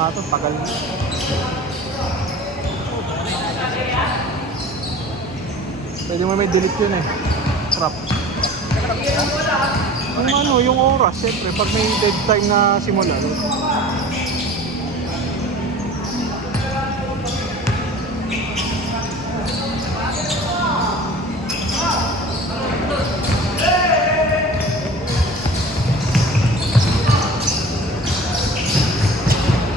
nga ito, tagal na. Pwede mo may delete yun eh. Crap. Yung ano, yung oras, siyempre, pag may dead time na simula.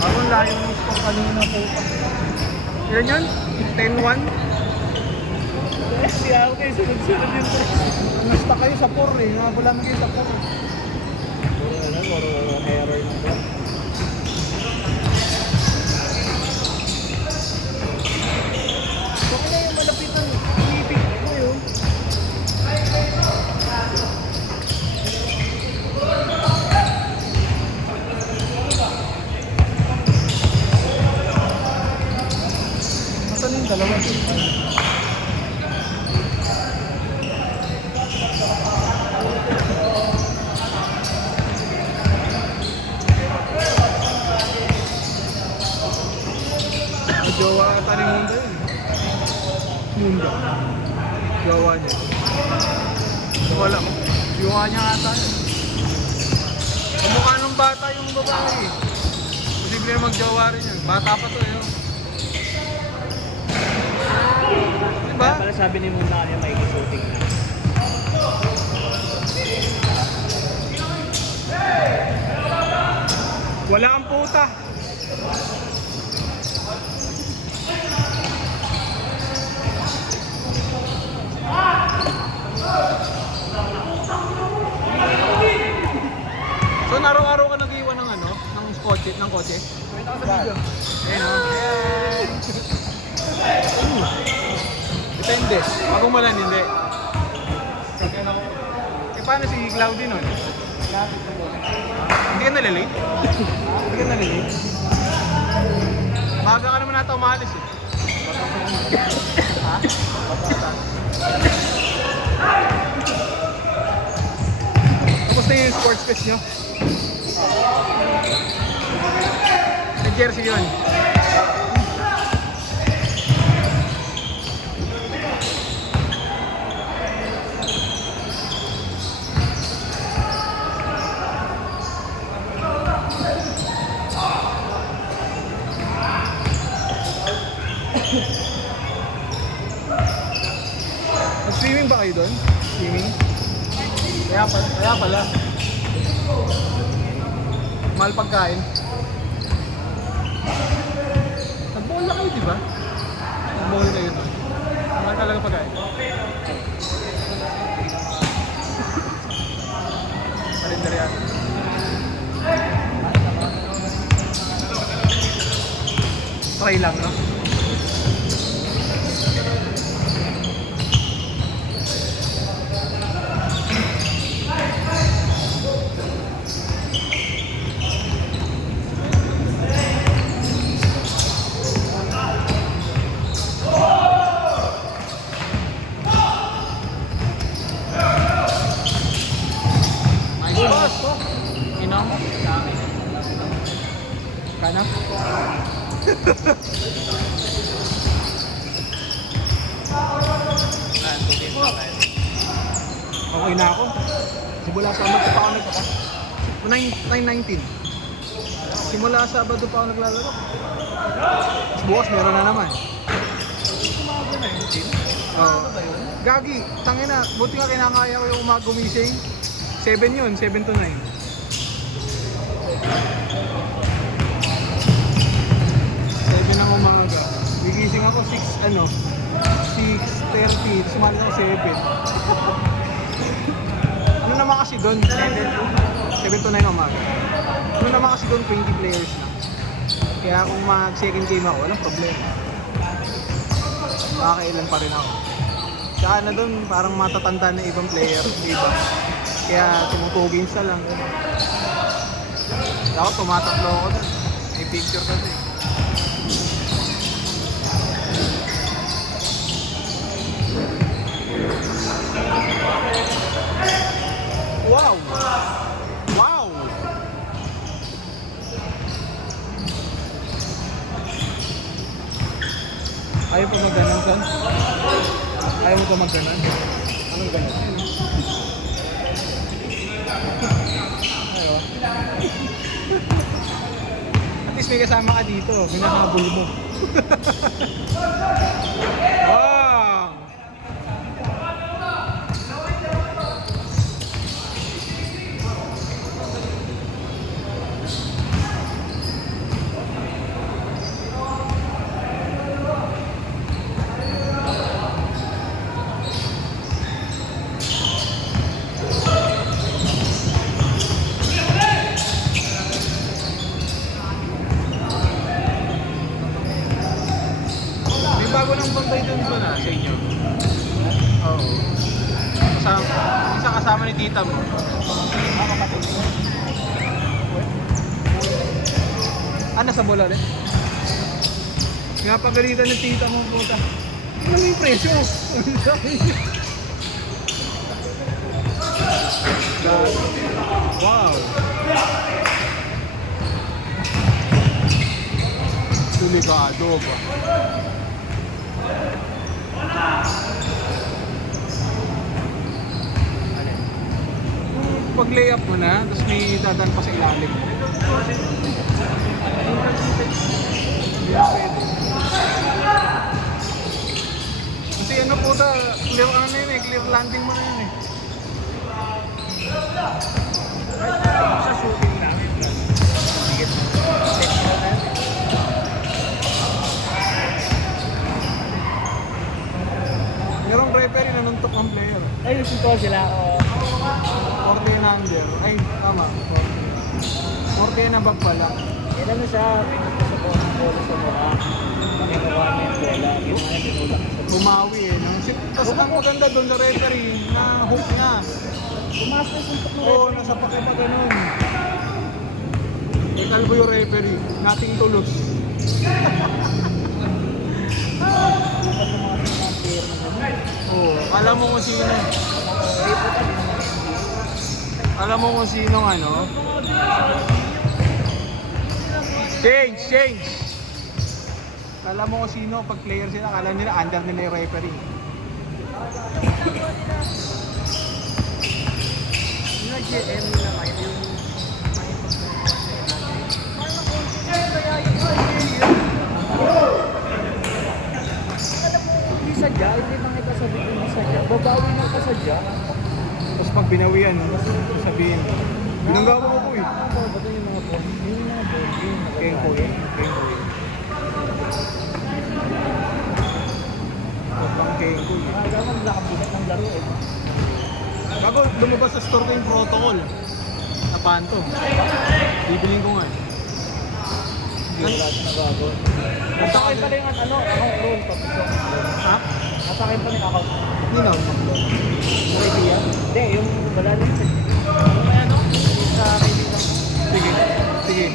Ang layo ng score kanina po. Ilan yun? 10-1? Hindi ako kayo, sunod-sunod yung tres. Nasta kayo sa 4 eh. Nakabulan kayo sa 4. Puro error na ba? So kaya yung malapitan, pinipig ko yun. Nasaan yung dalawa? Jowa ata ni Munda yun. Munda. Jowa niya. Wala mo. Jowa niya ata yun. Kamukha ng bata yung babae. Posible na mag-jowa rin yun. Bata pa to eh. Diba? Kaya pala sabi ni Muna kanina may shooting na. Wala ang puta. So araw-araw ka nag-iwan ng ano, ng kotse, ng kotse? Kwenta ka sa video. Ayun o. Depende. Pag umulan, hindi. Eh paano si Cloudy nun? Hindi ka nalilate? Hindi ka nalilate? Maaga ka naman nata umalis eh. Ha? Tapos na yung sports fest nyo? May jersey yun. Nag-swimming ba kayo doon? Swimming? Kaya pala. Mahal pagkain. Nag-bowl na kayo, di ba? Nag-bowl kayo doon. Mahal talaga pagkain. Kalendar yan. Try lang, no? Kana? Okay na ako. Simula Sabado pa ako nagkaka. 9:19. Simula Sabado pa ako naglalaro. Tapos bukas meron na naman. Umaga na yun, Jim. Oo. Gagi, tangina. Buti nga kinakaya ko yung gumising. 7 yun, 7 to 9. 7 ng umaga. Gigising ako 6:30. Sumali ako 7. Ano naman kasi doon? 7 to 9 umaga. Ano naman kasi doon? 20 players na. Kaya kung mag second game ako, walang problema. Makakailan pa rin ako. Tsaka na doon, parang matatanda na ibang player, diba? Kaya tumutugins na lang. Dapat tumataklo ako doon. May picture kasi. Wow! Wow! Ayaw pa mag-ganon, son? Ayaw mo pa mag-ganon? Anong ganyan? Ayaw. At least may kasama ka dito. Binahabol mo. Wow! May bago ng bantay dun ba na sa inyo? Oo. Isa kasama ni tita mo. Nasa bola rin? Pinapagalitan ng tita mo puta. Ano yung presyo? Wow! Delikado ba? Pag layup mo na, tapos may dadaan pa sa ilalim mo. Hindi na pwede. Kasi ano po clear ano yun eh, clear landing mo na yun eh. Sa shooting namin, sige. Merong referee na nuntok ng player. Ay, sinto sila. 40 na under. Ay, tama. 40 na bag pala. Yan ano siya, pinagpasa ko ng bola sa mukha. Pagkakawa niya yung bola, ginawa niya tinulak sa bola. Bumawi eh. Tapos ang maganda doon sa referee, na hook na. Tumaas na yung suntok ng Oo, nasa pakay pa ganun. Eh, kalbo yung referee. Nating tulos. Oo, alam mo kung sino. Alam mo kung sino ano? Change! Alam mo kung sino, pag player sila, alam nila, under nila yung referee. Yung GM nila kayo, yung hindi sadya, hindi makita sa video na sadya. Babawi na ka sadya. Tapos pag binawian, sabihin, binanggawa ko po eh. Ako, bato yung mga ball. Yung mga ball, yung Kenko eh. Kenko eh. Pang Kenko eh. Kailangan nakabulat ng laro eh. Bago lumabas sa store ko yung protocol. Na panto. Bibiling ko nga eh. Hindi wala siya nagago. Nasa akin pala yung ano, account roll. Ha? Nasa akin pala yung account. Hindi na ako mag-doon. May idea? Hindi, yung wala na yun. Ano may ano? Sa kaibigan. Sige.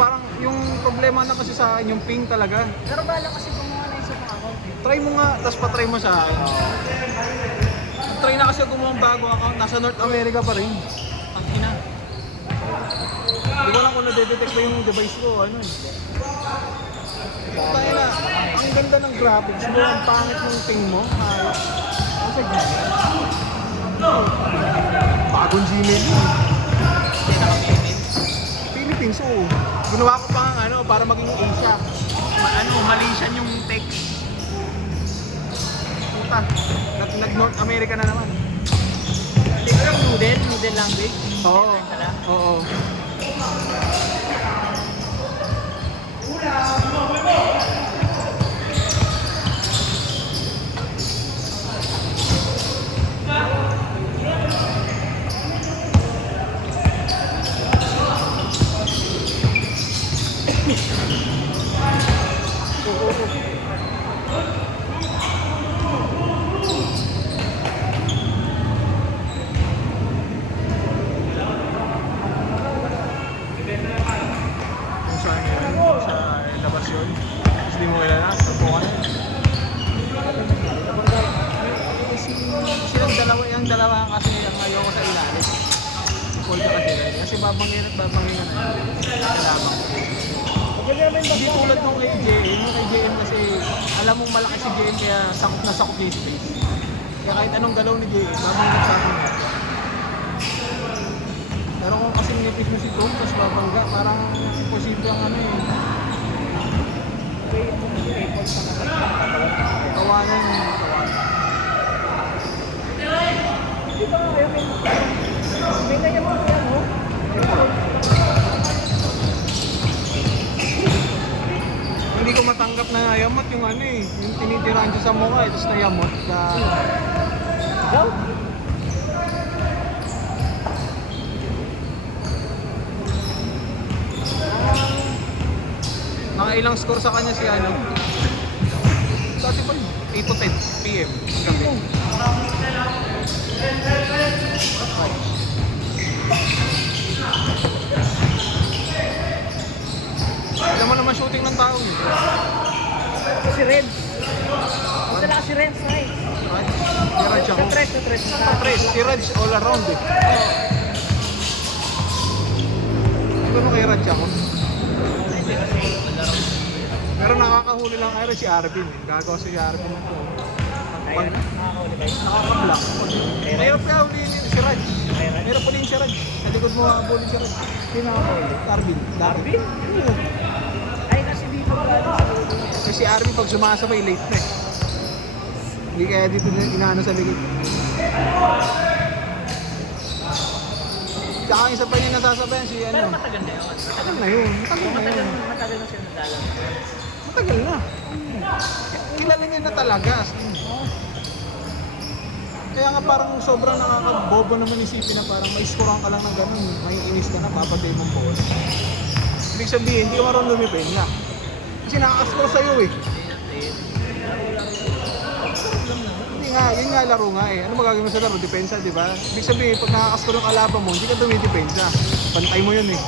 Parang yung problema na kasi sa akin, yung ping talaga. Pero bala kasi gumawa na yun sa mga account. Try mo nga, tapos patry mo sa akin. Try na kasi gumawa ng bagong account. Nasa North America pa rin. Ang ina. Hindi ko lang kung nadedetect ba yung device ko. Ano eh. Tayo na, ang ganda ng graphics mo. Ang pangit ng ping mo. Ano sa Gmail? Bagong Gmail yun. Hindi naka-Philippines. Philippines, oo. Ginawa ko pa nga ano, para maging Asia. Malaysian yung text. Puta, nag-North America na naman. Hindi ko yung noodle language. Oo. Oo. Sa labas yun. Tapos di mo kilala, tapuan. Yung dalawa kasi ang ayoko sa ilalim. Hold ka kasi kasi babangin na. Kailangan. Pagkali naman Hindi tulad nung kay JM. Yung kay JM kasi alam mong malaki si JM kaya sakot na sakot niya yung space. Kaya kahit anong galaw ni JM, babangga sa akin niya. Pero kung kasi nipis mo si Tom, tapos babangga, parang imposible ang ano eh. Kawanan yung kawanan. Di ba kaya may nayamot yan, oh? Hindi ko matanggap na nayamot yung ano eh. Yung tinitiraan siya sa mukha eh, tapos nayamot. Ikaw? Nakailang score sa kanya si ano? Dati pa 8 to 10 PM. Gabi. Alam mo naman shooting ng tao eh. Si Reds. Gusto lang si Reds, ay. Ay, si Raj ako. Sa tres. Tres, si Raj all around eh. Ito mo kay Raj ako. Pero nakakahuli lang kay Raj si Arvin eh. Gagawa si Arvin ng to. Ayun, nakakahuli kayo. Nakaka-block. Mayroon kaya huliin si Raj. Mayroon huliin si Raj. Sa likod mo makakahuli si Raj. Sino nakakahuli? Arvin. Arvin? Ay, kasi dito ba? Kasi si Arvin pag sumasabay late na eh. Hindi kaya dito inaano sa likod. Tsaka isa pa niya nasasabayan si ano. Pero matagal na yun. Matagal na yun. Matagal na siya nadalang. Matagal na. Kilala niya na talaga. Kaya nga parang sobrang nakakabobo naman isipin na parang may scorean ka lang ng ganun. May inis ka na, papatay mong ball. Ibig sabihin, hindi ka marunong lumipin na. Kasi nakaka-score sa'yo eh. Hindi nga, yun nga laro nga eh. Ano magagawin mo sa laro? Depensa, di ba? Ibig sabihin, pag nakaka-score yung kalaban mo, hindi ka dumidepensa. Pantay mo yun eh.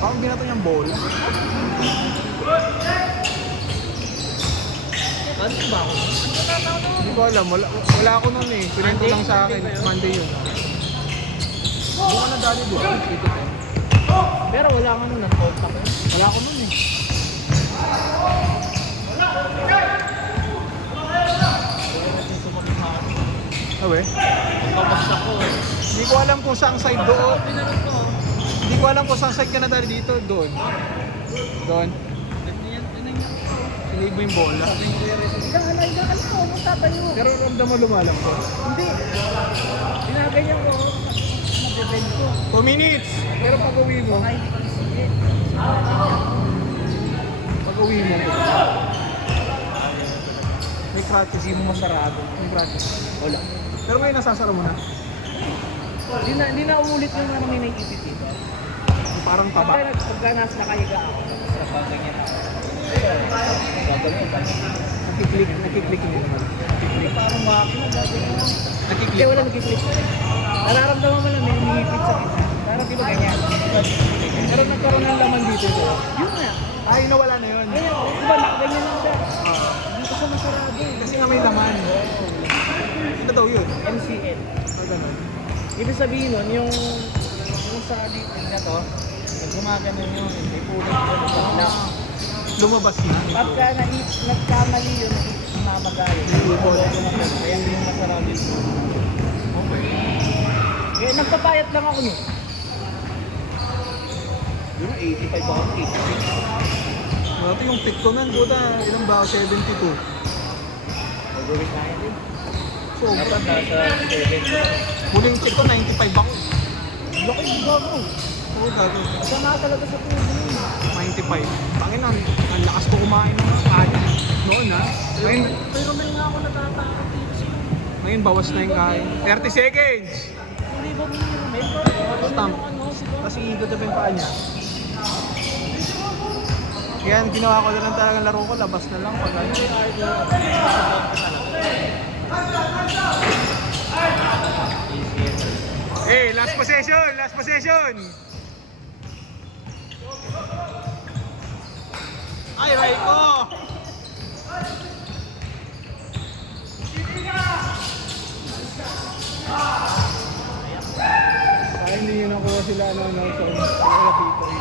Parang binato niyang ball. Ano ba ako? Hindi ko alam. Wala ako nun eh. Pinento lang sa akin. Monday yun. Buka na dali doon. Pero wala nga nun, nag-contact ko. Wala ako nun eh. Awe? Kapagsak ko eh. Hindi ko alam kung saan side doon. Pinanong ko. Hindi ko alam kung saan side ka na dali dito. Doon. Doon. Sinave mo yung bola. Higa ka na, huwag tatayo. Pero ramdam mo lumalang ko. Hindi. Ginaganyan ko. Nag-defend ko. 2 minutes! Pero pag uwi mo, Baka hindi ko isipin. pag uwi mo, may practice. Hindi mo masarado. May practice. Wala. Pero ngayon nasasara mo na. Hindi na umulit yung ano may naipit dito. Parang taba. Pagka nakahiga ako, sa pagganyan ako. Nakiklik niya naman. Parang makina dati. Hindi, Nakiklik. wala nag-click. Nararamdaman mo lang may umipit sa kita. Parang di ba ganyan? Pero nagkaroon ng laman dito. Yun nga. Ay, nawala na yun. Ganyan, diba nakaganyan lang siya. Ah, Hindi ko siya masarado. kasi nga may laman. Ano daw yun? MCL. Ah, ganun. Ibig sabihin nun, yung sa dito na to, pag gumagano yun, may pulit ko na Lumabas na. pagka nagkamali yun, namagayo. Kaya hindi yung masarap dito. Okay. Eh, nagpapayat lang ako nun. Yung 85 ako, 86. Dati yung pick ko nun, buta, ilang ba? 72. Magawin tayo din. So, Dapat nasa 7. muling check ko, 95 ako. Laki yung gago. Oo, gago. Saan na talaga sa tubo yun? 95. Pangin ang lakas ko kumain ng kain. Noon ha. Ngayon, Pero may nga ako natatakot dito siya. ngayon bawas na yung kain. 30 seconds! Hindi ba may Stamp. ano, siguro. Kasi ikot na pa yung paa niya. Yan, ginawa ko na lang talagang laro ko. Labas na lang pag ano. Hey, last possession! Last possession! Ay, Raiko! sila sa Kuya Pipoy.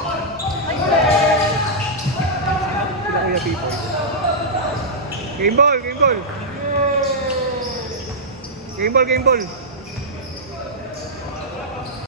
Sila Kuya Pipoy. Game ball, game ball. Game ball, game ball.